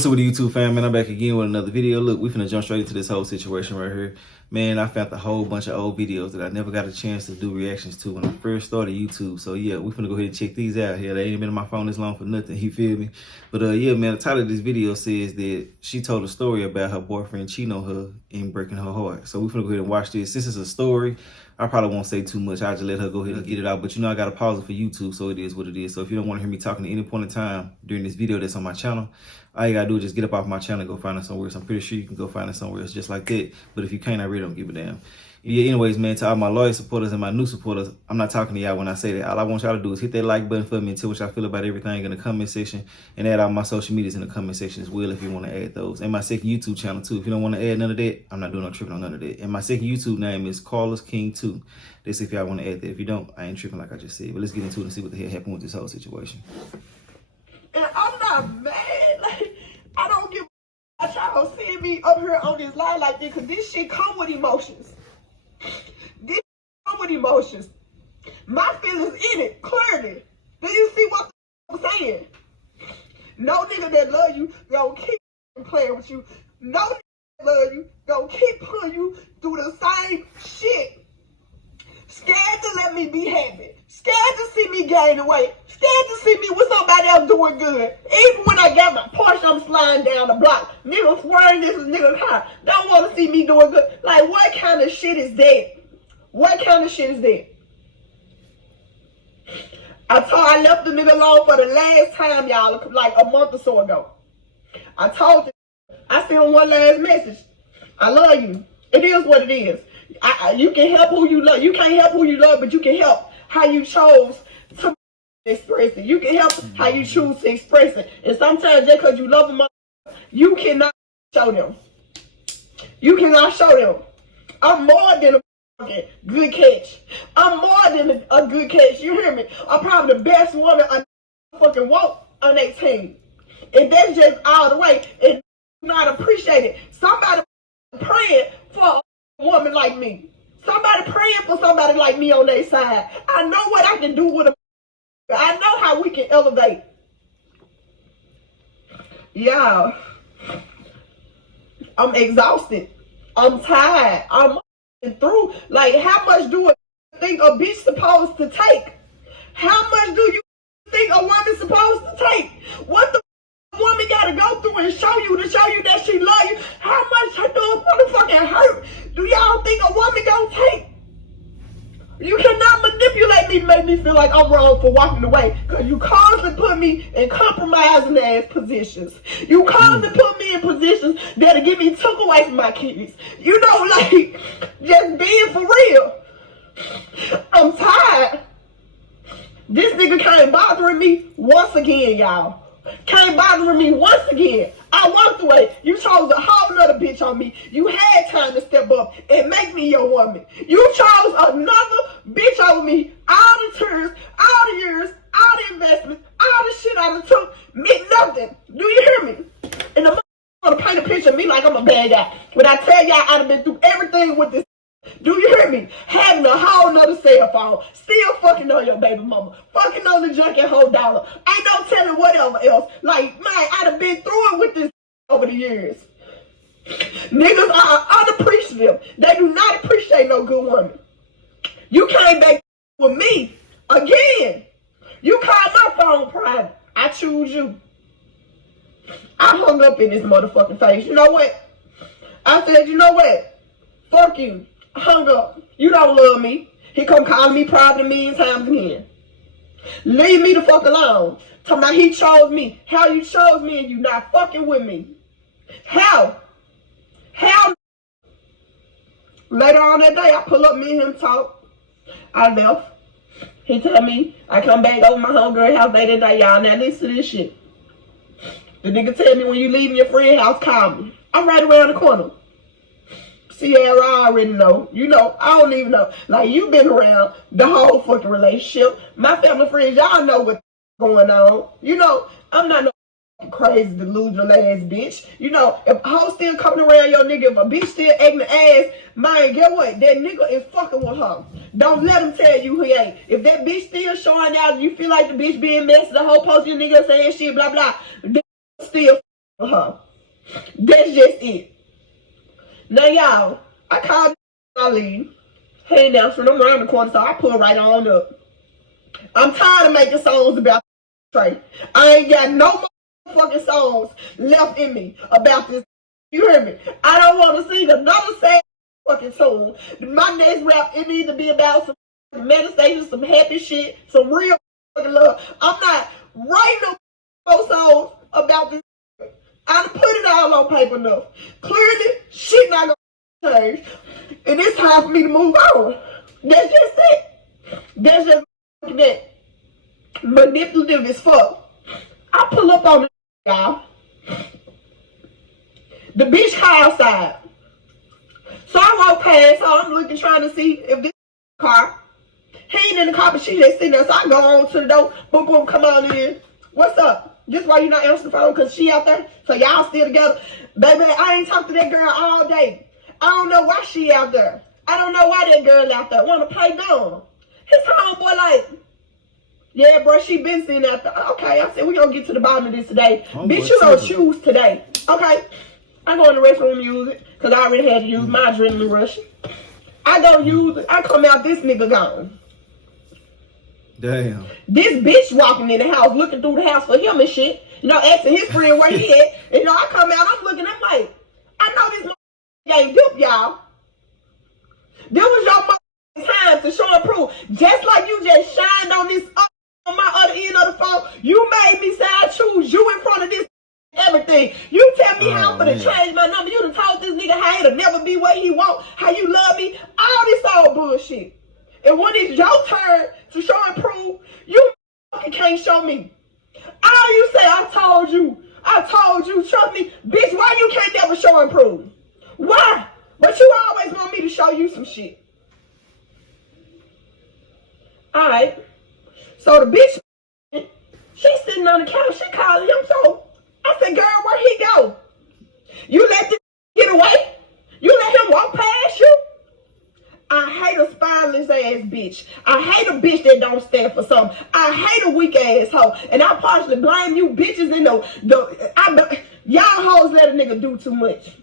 What's up with the YouTube fam, man? I'm back again with another video. Look, we finna jump straight into this whole situation right here. Man, I found a whole bunch of old videos that I never got a chance to do reactions to when I first started YouTube. So yeah, we finna go ahead and check these out here. They ain't been on my phone this long for nothing, you feel me? But yeah, man, the title of this video says that she told a story about her boyfriend cheating on her and breaking her heart. So we finna go ahead and watch this. This is a story. I probably won't say too much. I'll just let her go ahead and get it out. But you know I gotta pause it for YouTube, so it is what it is. So if you don't want to hear me talking at any point in time during this video that's on my channel, all you gotta do is just get up off my channel and go find it somewhere else. I'm pretty sure you can go find it somewhere else just like that. But if you can't, I really don't give a damn. Yeah, anyways, man, to all my loyal supporters and my new supporters, I'm not talking to y'all when I say that. All I want y'all to do is hit that like button for me and tell what y'all feel about everything in the comment section, and add all my social medias in the comment section as well if you want to add those. And my second YouTube channel too. If you don't want to add none of that, I'm not doing no tripping on none of that. And my second YouTube name is Carlos King 2. That's if y'all want to add that. If you don't, I ain't tripping like I just said. But let's get into it and see what the hell happened with this whole situation. And I'm not mad. Like, I don't give a y'all see me up here on this line like this, because this shit come with emotions. This come with emotions. My feelings in it, clearly. Do you see what I'm saying? No nigga that love you gonna keep playing with you. No nigga that love you gonna keep putting you through the same shit. Scared to let me be happy. Scared to see me gain weight. Scared to see me with somebody else doing good. Even when I got my Porsche, I'm sliding down the block. Nigga swearing this is nigga car. Don't want to see me doing good. Like, what kind of shit is that? What kind of shit is that? I left the nigga alone for the last time, y'all, like a month or so ago. I told him, I sent him one last message. I love you. It is what it is. You can help who you love. You can't help who you love, but you can help how you chose to express it. You can help how you choose to express it. And sometimes just because you love them, you cannot show them. You cannot show them. I'm more than a good catch. I'm more than a good catch. You hear me? I'm probably the best woman I fucking want on that team. And that's just all the way. And not appreciate it. Somebody praying for a woman like me. Somebody praying for somebody like me on their side. I know what I can do with a. I know how we can elevate. Yeah. I'm exhausted. I'm tired. I'm through. Like, how much do I think a bitch supposed to take? How much do you think a woman supposed to take? What the woman gotta go through and show you that she love you? How much do a motherfucking hurt do y'all think a woman gonna take? You cannot manipulate me to make me feel like I'm wrong for walking away, because you constantly put me in compromising ass positions. You constantly put me in positions that'll get me took away from my kids. You know, like, just being for real. I'm tired. This nigga came bothering me once again, y'all. Came bothering me once again. I walked away. You chose a whole nother bitch on me. You had time to step up and make me your woman. You chose another bitch over me. All the tears, all the years, all the investments, all the shit I done took meant nothing. Do you hear me? And the motherfucker paint a picture of me like I'm a bad guy. When I tell y'all I done been through everything with this. Do you hear me? Having a whole nother cell phone. Still fucking on your baby mama. Fucking on the junkie whole dollar. Ain't no telling whatever else. Like, man, I done been through it with this over the years. Niggas are unappreciative. They do not appreciate no good woman. You came back with me again. You called my phone private. I choose you. I hung up in this motherfucking face. You know what? I said, you know what? Fuck you. Hung up. You don't love me. He come calling me private a million times again. Leave me the fuck alone. Talking about he chose me. How you chose me and you not fucking with me? How? How? Later on that day, I pull up, me and him talk. I left. He tell me, I come back over my homegirl house later that day, y'all. Now listen to this shit. The nigga tell me, when you leaving your friend's house, call me. I'm right around the corner. Sierra, I already know. You know, I don't even know. Like, you been around the whole fucking relationship. My family friends, y'all know what's going on. You know, I'm not no crazy, delusional ass bitch. You know, if a hoe still coming around your nigga, if a bitch still acting the ass, man, get what? That nigga is fucking with her. Don't let him tell you he ain't. If that bitch still showing out, you feel like the bitch being messy, the whole post your nigga saying shit, blah, blah, still her. That's just it. Now, y'all, I called Ali. He ain't answering. I'm around the corner, so I pull right on up. I'm tired of making songs about Trey. I ain't got no more fucking songs left in me about this. You hear me? I don't want to sing another sad fucking song. My next rap, it needs to be about some meditation, some happy shit, some real fucking love. I'm not writing no more songs about this. I done put it all on paper enough. Clearly, shit not gonna change. And it's time for me to move on. That's just it. That's just that manipulative as fuck. I pull up on the y'all. The bitch car outside. So I walk past, so I'm looking, trying to see if this car. He ain't in the car, but she just sitting there. So I go on to the door. Boom, boom, come on in. What's up? Just why you not answering the phone? Because she out there? So y'all still together? Baby, I ain't talked to that girl all day. I don't know why she out there. I don't know why that girl out there want to play dumb. His homeboy like, yeah, bro, she been sitting out there. Okay, I said, we gonna get to the bottom of this today. Bitch, you don't choose today. Okay? I go in the restroom and use it, because I already had to use my adrenaline rush. I go use it. I come out, this nigga gone. Damn. This bitch walking in the house, looking through the house for him and shit. You know, asking his friend where he at. And, you know, I come out, I'm looking, I'm like, I know this ain't dip, y'all. This was your time to show and prove. Just like you just shined on this on my other end of the phone, you made me say I choose you in front of this everything. You tell me how I'm gonna change my number. You done told this nigga how it'll never be what he want, how you love me, all this old bullshit. And when it's your turn to show and prove, you fucking can't show me. All you say, I told you, trust me, bitch, why you can't never show and prove? Why? But you always want me to show you some shit. Alright. So the bitch, she's sitting on the couch, she calling him, so I said, girl, where'd he go? You let this get away? You let him walk past you? I hate a spineless ass bitch. I hate a bitch that don't stand for something. I hate a weak ass hoe. And I partially blame you bitches in y'all hoes let a nigga do too much.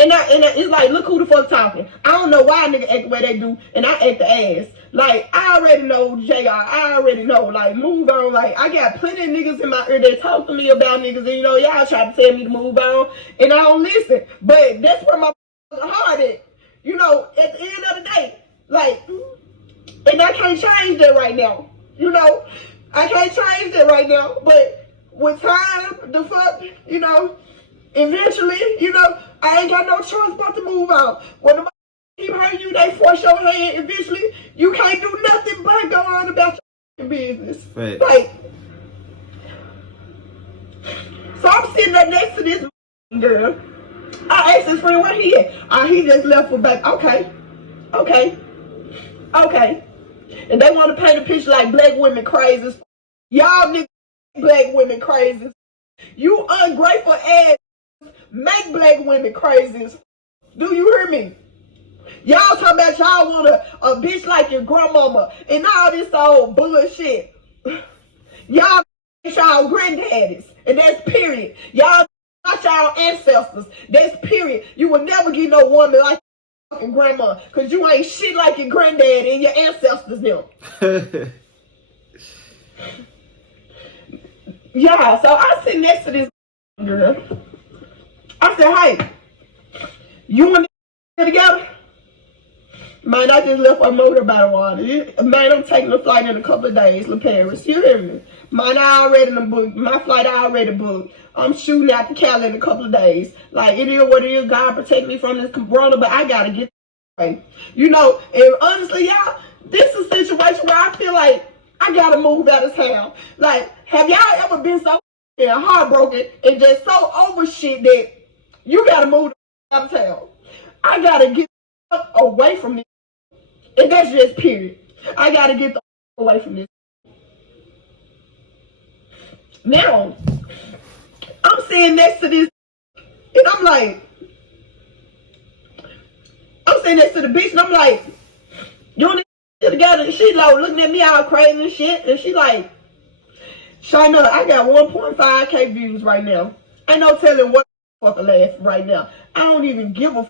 And it's like, look who the fuck talking. I don't know why a nigga act the way they do, and I act the ass. Like, I already know JR. I already know. Like, move on. Like, I got plenty of niggas in my ear that talk to me about niggas, and you know, y'all try to tell me to move on, and I don't listen. But that's where my heart is. You know, at the end of the day, like, and I can't change that right now. You know, I can't change that right now. But with time, the fuck, you know, eventually, you know, I ain't got no choice but to move on. When the keep hurting you, they force your hand. Eventually, you can't do nothing but go on about your business. Right. Like, so I'm sitting there next to this girl. I asked his friend where he at. He just left for back. Okay. And they want to paint a picture like black women crazy. Y'all niggas black women crazy. You ungrateful ass make black women crazy. Do you hear me? Y'all talking about y'all want a bitch like your grandmama and all this old bullshit. Y'all y'all granddaddies, and that's period. Y'all not y'all ancestors. That's period. You will never get no woman like your fucking grandma, cause you ain't shit like your granddad and your ancestors now. Yeah, so I sit next to this girl. I said, hey, you want to get together? Man, I just left my motor by the water. Man, I'm taking a flight in a couple of days to Paris. You hear me? Mine, I already booked. My flight I already booked. I'm shooting out to Cali in a couple of days. Like, it is what it is. God protect me from this corona, but I got to get away. You know, and honestly, y'all, this is a situation where I feel like I got to move out of town. Like, have y'all ever been so heartbroken and just so over shit that you got to move out of town? I got to get away from this. And that's just period. I gotta get the away from this. Now, I'm sitting next to this, and I'm sitting next to the beach, and I'm like, you want to get together? And she like looking at me all crazy and shit, and she like, Shina, I got 1.5K views right now. Ain't no telling what fucking laughing right now. I don't even give a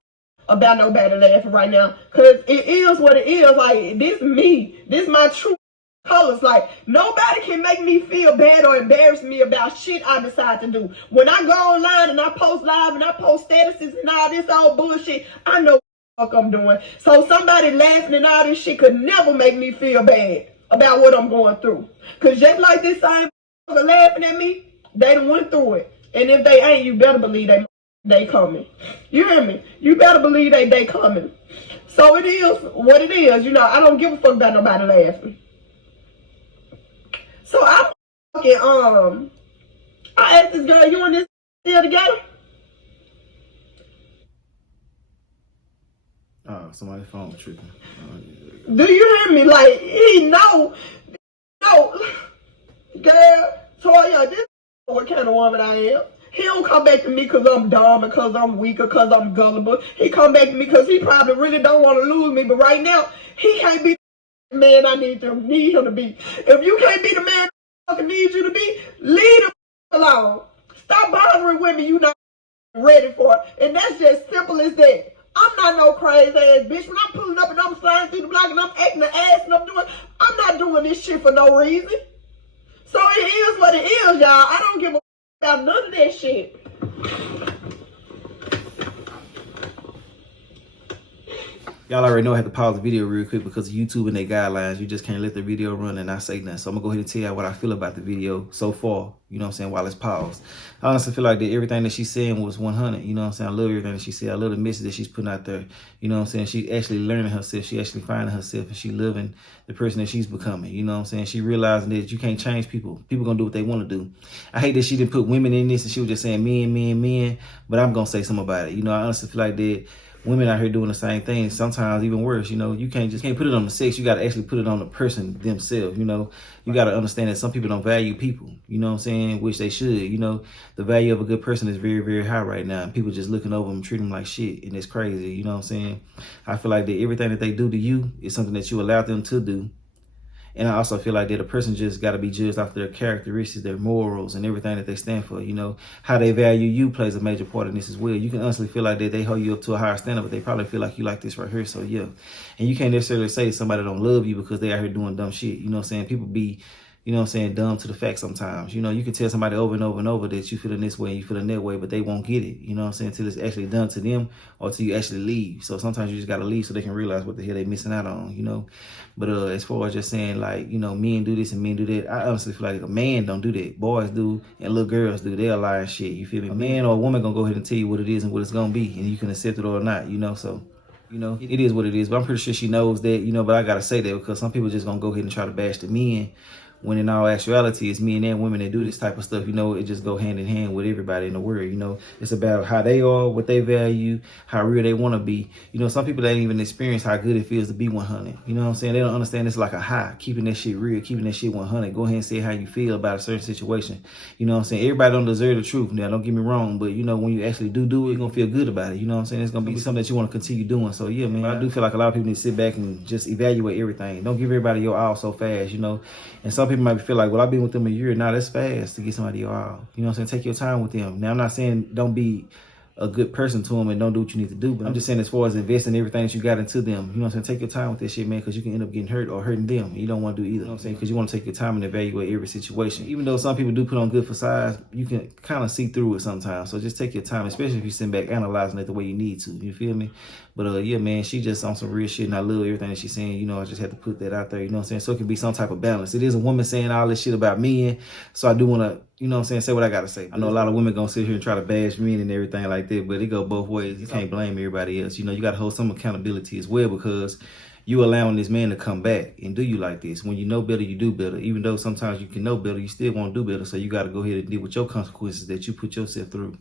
about nobody laughing right now. Cause it is what it is. Like, this me. This my true colors. Like, nobody can make me feel bad or embarrass me about shit I decide to do. When I go online and I post live and I post statuses and all this old bullshit, I know what the fuck I'm doing. So somebody laughing and all this shit could never make me feel bad about what I'm going through. Cause just like this same laughing at me, they done went through it. And if they ain't, you better believe they coming. You hear me? You better believe they coming. So it is what it is. You know, I don't give a fuck about nobody laughing. So I fucking I asked this girl, you and this still together? Oh, somebody's phone tripping. Do you hear me? Like, he know. No, girl, Toya, this is what kind of woman I am. He don't come back to me because I'm dumb and because I'm weak or because I'm gullible. He come back to me because he probably really don't want to lose me. But right now, he can't be the man I need him to be. If you can't be the man I fucking need you to be, leave him alone. Stop bothering with me you not ready for it. And that's just simple as that. I'm not no crazy ass bitch. When I'm pulling up and I'm sliding through the block and I'm acting the ass and I'm not doing this shit for no reason. So it is what it is, y'all. I don't give a about none of that shit. Y'all already know I had to pause the video real quick because of YouTube and their guidelines. You just can't let the video run and not say nothing. So I'm gonna go ahead and tell y'all what I feel about the video so far, you know what I'm saying, while it's paused. I honestly feel like that everything that she's saying was 100, you know what I'm saying? I love everything that she said. I love the message that she's putting out there, you know what I'm saying? She actually learning herself. She actually finding herself and she living the person that she's becoming, you know what I'm saying? She realizing that you can't change people. People gonna do what they wanna do. I hate that she didn't put women in this and she was just saying men, but I'm gonna say something about it. You know, I honestly feel like that women out here doing the same thing, sometimes even worse. You know, you can't put it on the sex. You got to actually put it on the person themselves. You know, you got to understand that some people don't value people, you know what I'm saying, which they should. You know, the value of a good person is very, very high right now. And people just looking over them, treating them like shit. And it's crazy, you know what I'm saying? I feel like that everything that they do to you is something that you allow them to do. And I also feel like that a person just got to be judged off their characteristics, their morals, and everything that they stand for. You know, how they value you plays a major part in this as well. You can honestly feel like that they hold you up to a higher standard, but they probably feel like you like this right here. So, yeah. And you can't necessarily say somebody don't love you because they out here doing dumb shit. You know what I'm saying? People be, you know what I'm saying, dumb to the fact sometimes. You know, you can tell somebody over and over and over that you feeling this way and you feeling that way, but they won't get it, you know what I'm saying, until it's actually done to them or until you actually leave. So sometimes you just got to leave so they can realize what the hell they missing out on, you know. But as far as just saying, like, you know, men do this and men do that, I honestly feel like a man don't do that. Boys do and little girls do. They'll lie and shit, you feel me? A man or a woman gonna go ahead and tell you what it is and what it's gonna be, and you can accept it or not, you know. So, you know, it is what it is. But I'm pretty sure she knows that, you know, but I gotta say that because some people just gonna go ahead and try to bash the men, when in all actuality, it's men and women that do this type of stuff. You know, it just go hand in hand with everybody in the world. You know, it's about how they are, what they value, how real they want to be. You know, some people, they ain't even experience how good it feels to be 100. You know what I'm saying? They don't understand it's like a high, keeping that shit real, keeping that shit 100. Go ahead and say how you feel about a certain situation. You know what I'm saying? Everybody don't deserve the truth. Now, don't get me wrong, but, you know, when you actually do it, you're going to feel good about it. You know what I'm saying? It's going to be something that you want to continue doing. So, yeah, man, I do feel like a lot of people need to sit back and just evaluate everything. Don't give everybody your all so fast, you know. And some people might feel like, well, I've been with them a year. Now that's fast to get somebody your all. You know what I'm saying? Take your time with them. Now, I'm not saying don't be a good person to them and don't do what you need to do, but I'm just saying as far as investing everything that you got into them, you know what I'm saying? Take your time with this shit, man, because you can end up getting hurt or hurting them. You don't want to do either, you know what I'm saying? Because you want to take your time and evaluate every situation. Even though some people do put on good facades, you can kind of see through it sometimes. So just take your time, especially if you sit back analyzing it the way you need to. You feel me? But yeah, man, she just on some real shit, and I love everything that she's saying. You know, I just had to put that out there, you know what I'm saying? So it can be some type of balance. It is a woman saying all this shit about men, so I do want to, you know what I'm saying, say what I got to say. I know a lot of women going to sit here and try to bash men and everything like that, but it go both ways. You can't blame everybody else. You know, you got to hold some accountability as well, because you allowing this man to come back and do you like this. When you know better, you do better. Even though sometimes you can know better, you still want to do better. So you got to go ahead and deal with your consequences that you put yourself through.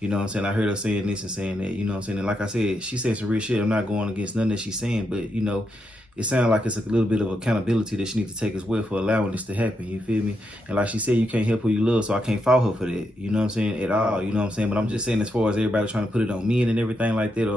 You know what I'm saying? I heard her saying this and saying that, you know what I'm saying? And like I said, she said some real shit. I'm not going against nothing that she's saying, but, you know, it sounds like it's a little bit of accountability that she needs to take as well for allowing this to happen. You feel me? And like she said, you can't help who you love, so I can't fault her for that. You know what I'm saying? At all. You know what I'm saying? But I'm just saying, as far as everybody trying to put it on men and everything like that,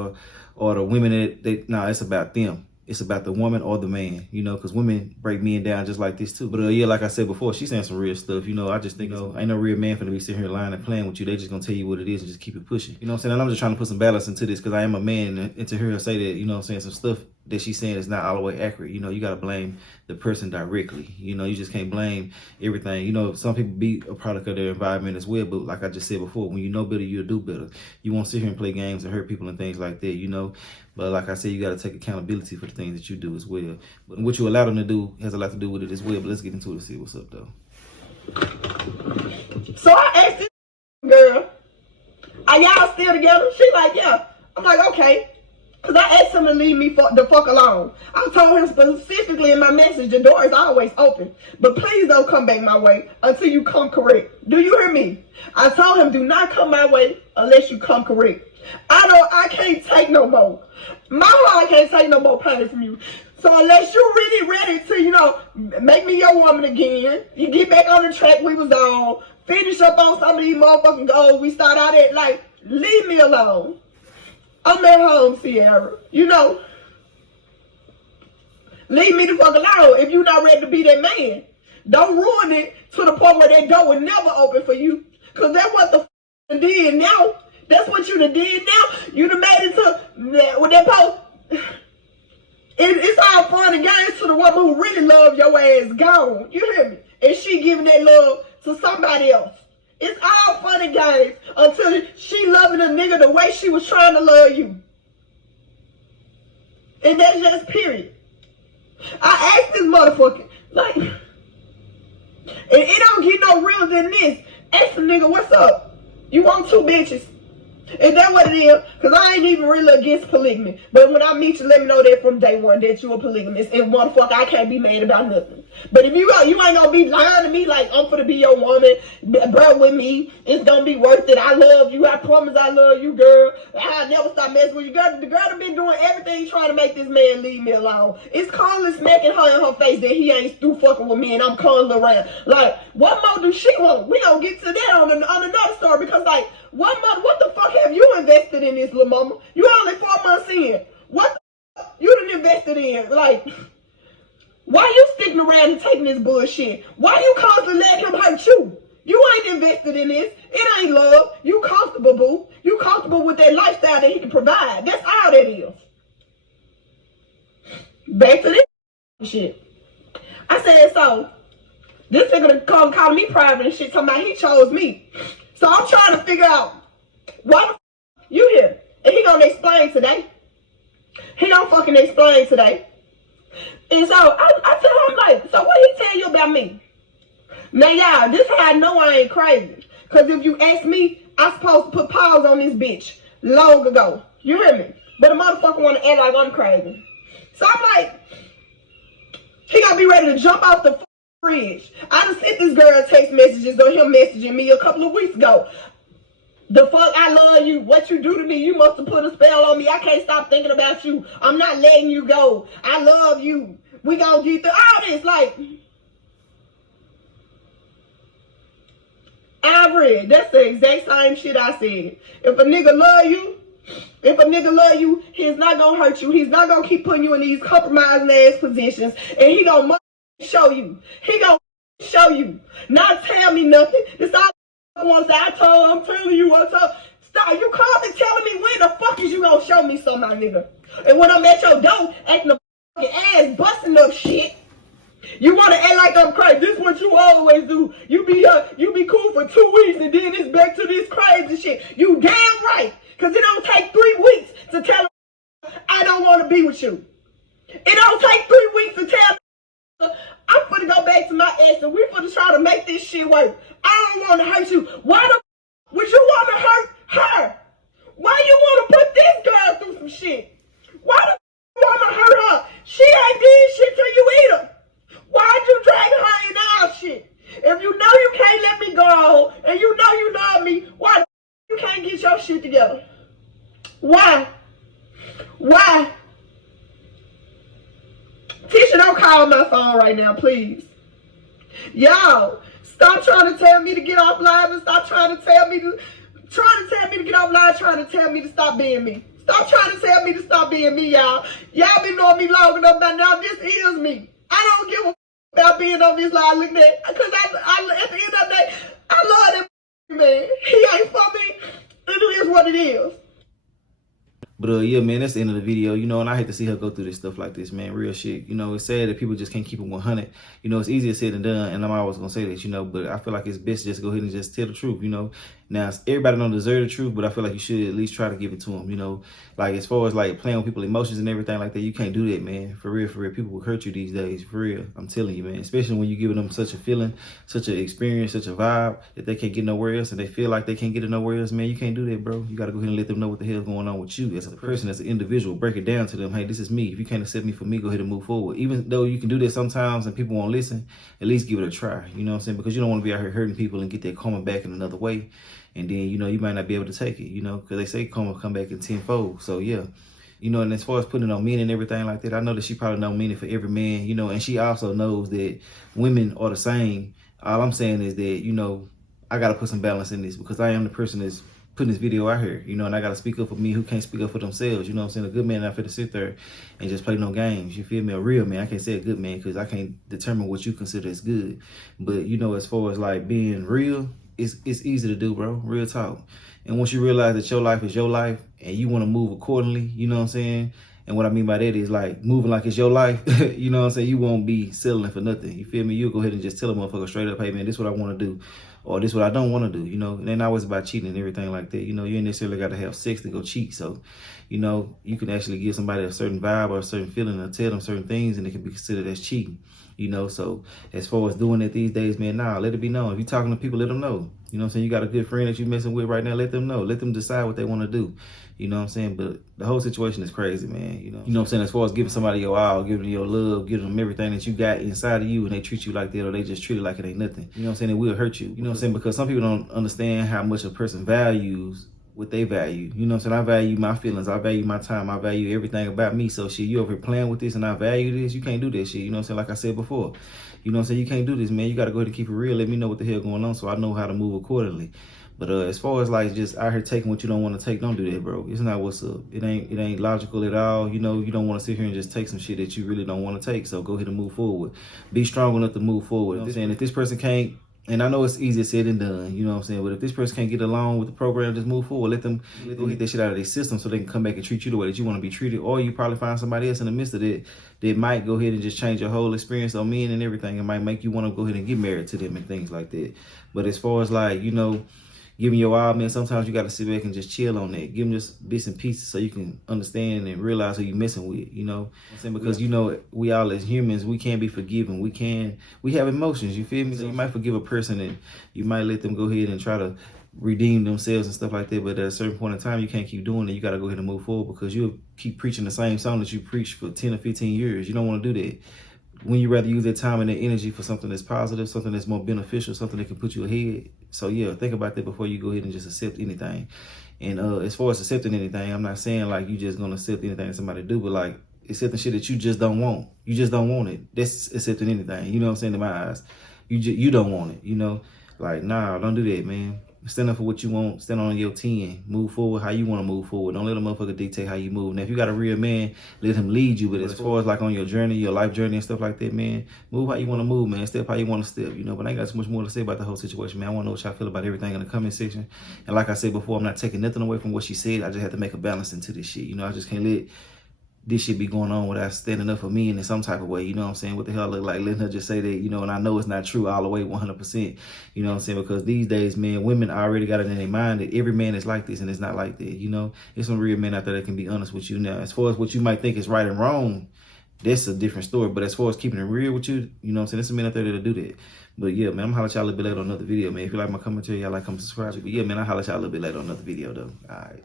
or the women that nah, it's about them. it's about the woman or the man, you know, because women break men down just like this too. But yeah, like I said before, she's saying some real stuff. You know, I just think, ain't no real man finna be sitting here lying and playing with you. They just gonna tell you what it is and just keep it pushing. You know what I'm saying? And I'm just trying to put some balance into this because I am a man, and to hear her say that, you know what I'm saying, some stuff that she's saying is not all the way accurate. You know, you gotta blame the person directly. You know, you just can't blame everything. You know, some people be a product of their environment as well, but like I just said before, when you know better, you'll do better. You won't sit here and play games and hurt people and things like that, you know. But like I said, you got to take accountability for the things that you do as well. But what you allow them to do has a lot to do with it as well. But let's get into it and see what's up, though. So I asked this girl, are y'all still together? She like, yeah. I'm like, okay. Because I asked him to leave me the fuck alone. I told him specifically in my message, the door is always open. But please don't come back my way until you come correct. Do you hear me? I told him, do not come my way unless you come correct. I can't take no more. My heart can't take no more pain from you. So unless you're really ready to, you know, make me your woman again, you get back on the track we was on, finish up on some of these motherfucking goals we start out at, like, leave me alone. I'm at home, Sierra. You know, leave me the fuck alone if you're not ready to be that man. Don't ruin it to the point where that door will never open for you. Because that's what the f*** did now. That's what you done did now. You done made it to, with that post. It's all fun and games to the woman who really loves your ass gone. You hear me? And she giving that love to somebody else. It's all fun and games until she loving a nigga the way she was trying to love you. And that's just period. I asked this motherfucker, like, and it don't get no realer than this. Ask the nigga, what's up? You want 2 bitches? Is that what it is? Because I ain't even really against polygamy. But when I meet you, let me know that from day one that you a polygamist. And motherfucker, I can't be mad about nothing. But if you ain't gonna be lying to me like I'm finna be your woman, bro, with me, it's gonna be worth it. I love you. I promise I love you, girl. I'll never stop messing with you. Girl, the girl done been doing everything trying to make this man leave me alone. It's constantly smacking her in her face that he ain't through fucking with me and I'm constantly around. Like, what more do she want? We gonna get to that on another story because, like, what the fuck have you invested in this, little mama? You only 4 months in. What the fuck you done invested in? Like, why you sticking around and taking this bullshit? Why you constantly letting him hurt you? You ain't invested in this. It ain't love. You comfortable, boo. You comfortable with that lifestyle that he can provide. That's all that is. Back to this shit. I said, so, this nigga calling me private and shit, talking about he chose me. So I'm trying to figure out why the f you here. And he gonna explain today. He gonna fucking explain today. And so I tell him, like, so what he tell you about me? Now, y'all, this how I know I ain't crazy. Because if you ask me, I'm supposed to put pause on this bitch long ago. You hear me? But a motherfucker want to act like I'm crazy. So I'm like, he gonna be ready to jump off the fridge. I done sent this girl text messages or him messaging me a couple of weeks ago. The fuck, I love you. What you do to me, you must have put a spell on me. I can't stop thinking about you. I'm not letting you go. I love you. We gonna get through all this. Like, I read. That's the exact same shit I said. If a nigga love you, he's not gonna hurt you. He's not gonna keep putting you in these compromising ass positions. And he gonna show you. He gonna show you. Not tell me nothing. It's all I told. I'm telling you. Stop. You constantly telling me when the fuck is you gonna show me something, my nigga? And when I'm at your door, acting a fucking ass, busting up shit, you wanna act like I'm crazy. This is what you always do. You be cool for 2 weeks and then it's back to this crazy shit. You damn right. Cause it don't take 3 weeks to tell I don't want to be with you. It don't take 3 weeks to tell I'm finna go back to my ex and we're finna try to make this shit work. I don't want to hurt you. Why the would you want to hurt her? Why you want to put this girl through some shit? Why the you want to hurt her? She ain't did shit to you either. Why'd you drag her in our shit? If you know you can't let me go and you know you love me, why the you can't get your shit together? Why? Why? Tisha, don't call my phone right now, please. Y'all, stop trying to tell me to get off live and stop trying to tell me to get off live, trying to tell me to stop being me. Stop trying to tell me to stop being me, y'all. Y'all been knowing me long enough by now. This is me. I don't give a about being on this line looking at, because I at the end of the day, I love that man. He ain't for me. It is what it is. But yeah, man, that's the end of the video, you know, and I hate to see her go through this stuff like this, man, real shit. You know, it's sad that people just can't keep it 100. You know, it's easier said than done, and I'm always going to say this, you know, but I feel like it's best just to go ahead and just tell the truth, you know. Now, everybody don't deserve the truth, but I feel like you should at least try to give it to them, you know. Like, as far as, like, playing with people's emotions and everything like that, you can't do that, man. For real, for real. People will hurt you these days, for real. I'm telling you, man. Especially when you're giving them such a feeling, such an experience, such a vibe that they can't get nowhere else, and they feel like they can't get it nowhere else, man. You can't do that, bro. You got to go ahead and let them know what the hell's going on with you as a person, as an individual. Break it down to them. Hey, this is me. If you can't accept me for me, go ahead and move forward. Even though you can do that sometimes and people won't listen, at least give it a try. You know what I'm saying? Because you don't want to be out here hurting people and get that karma back in another way. And then, you know, you might not be able to take it, you know, because they say karma come back in tenfold. So, yeah. You know, and as far as putting it on men and everything like that, I know that she probably don't mean it for every man, you know, and she also knows that women are the same. All I'm saying is that, you know, I got to put some balance in this, because I am the person that's putting this video out here, you know, and I got to speak up for me who can't speak up for themselves. You know what I'm saying? A good man not fit to sit there and just play no games. You feel me? A real man. I can't say a good man because I can't determine what you consider as good. But, you know, as far as like being real, it's easy to do, bro. Real talk. And once you realize that your life is your life and you want to move accordingly, you know what I'm saying? And what I mean by that is like moving like it's your life. You know what I'm saying? You won't be settling for nothing. You feel me? You'll go ahead and just tell a motherfucker straight up, hey man, this is what I want to do. Or this is what I don't want to do. You know, it ain't always about cheating and everything like that. You know, you ain't necessarily got to have sex to go cheat. So, you know, you can actually give somebody a certain vibe or a certain feeling or tell them certain things and it can be considered as cheating. You know, so as far as doing it these days, man, nah, let it be known. If you're talking to people, let them know. You know what I'm saying? You got a good friend that you're messing with right now, let them know. Let them decide what they want to do. You know what I'm saying? But the whole situation is crazy, man. You know what I'm saying? As far as giving somebody your all, giving them your love, giving them everything that you got inside of you, and they treat you like that, or they just treat it like it ain't nothing. You know what I'm saying? It will hurt you. You know what I'm saying? Because some people don't understand how much a person values what they value. You know what I'm saying? I value my feelings. I value my time. I value everything about me. So shit, you over here playing with this and I value this, you can't do that shit. You know what I'm saying? Like I said before, you know what I'm saying? You can't do this, man. You got to go ahead and keep it real. Let me know what the hell going on so I know how to move accordingly. But as far as like just out here taking what you don't want to take, don't do that, bro. It's not what's up. It ain't logical at all. You know, you don't want to sit here and just take some shit that you really don't want to take. So go ahead and move forward. Be strong enough to move forward. And if this person can't, and I know it's easier said than done, you know what I'm saying? But if this person can't get along with the program, just move forward. Let them get that shit out of their system so they can come back and treat you the way that you want to be treated. Or you probably find somebody else in the midst of it that might go ahead and just change your whole experience on men and everything. It might make you want to go ahead and get married to them and things like that. But as far as like, you know, giving your all, man, sometimes you got to sit back and just chill on that. Give them just bits and pieces so you can understand and realize who you're messing with, you know? I'm saying, because, you know, we all as humans, we can't be forgiven. We have emotions, you feel me? So you might forgive a person and you might let them go ahead and try to redeem themselves and stuff like that. But at a certain point in time, you can't keep doing it. You got to go ahead and move forward, because you'll keep preaching the same song that you preached for 10 or 15 years. You don't want to do that. When you rather use that time and that energy for something that's positive, something that's more beneficial, something that can put you ahead. So yeah, think about that before you go ahead and just accept anything. And as far as accepting anything, I'm not saying like you just gonna accept anything that somebody do, but like accepting shit that you just don't want. You just don't want it. That's accepting anything. You know what I'm saying? In my eyes, you don't want it. You know, like nah, don't do that, man. Stand up for what you want. Stand on your 10. Move forward how you want to move forward. Don't let a motherfucker dictate how you move. Now, if you got a real man, let him lead you. But as far as like on your journey, your life journey and stuff like that, man, move how you want to move, man. Step how you want to step, you know. But I ain't got too much more to say about the whole situation, man. I want to know what y'all feel about everything in the comment section. And like I said before, I'm not taking nothing away from what she said. I just have to make a balance into this shit. You know, I just can't let this shit be going on without standing up for me in some type of way. You know what I'm saying? What the hell I look like? Letting her just say that, you know, and I know it's not true all the way 100%. You know what I'm saying? Because these days, man, women already got it in their mind that every man is like this and it's not like that. You know, there's some real men out there that can be honest with you. Now, as far as what you might think is right and wrong, that's a different story. But as far as keeping it real with you, you know what I'm saying? There's some men out there that'll do that. But yeah, man, I'm gonna holler at y'all a little bit later on another video, man. If you like my commentary, y'all like, comment, subscribe. But yeah, man, I'll holler at y'all a little bit later on another video, though. All right.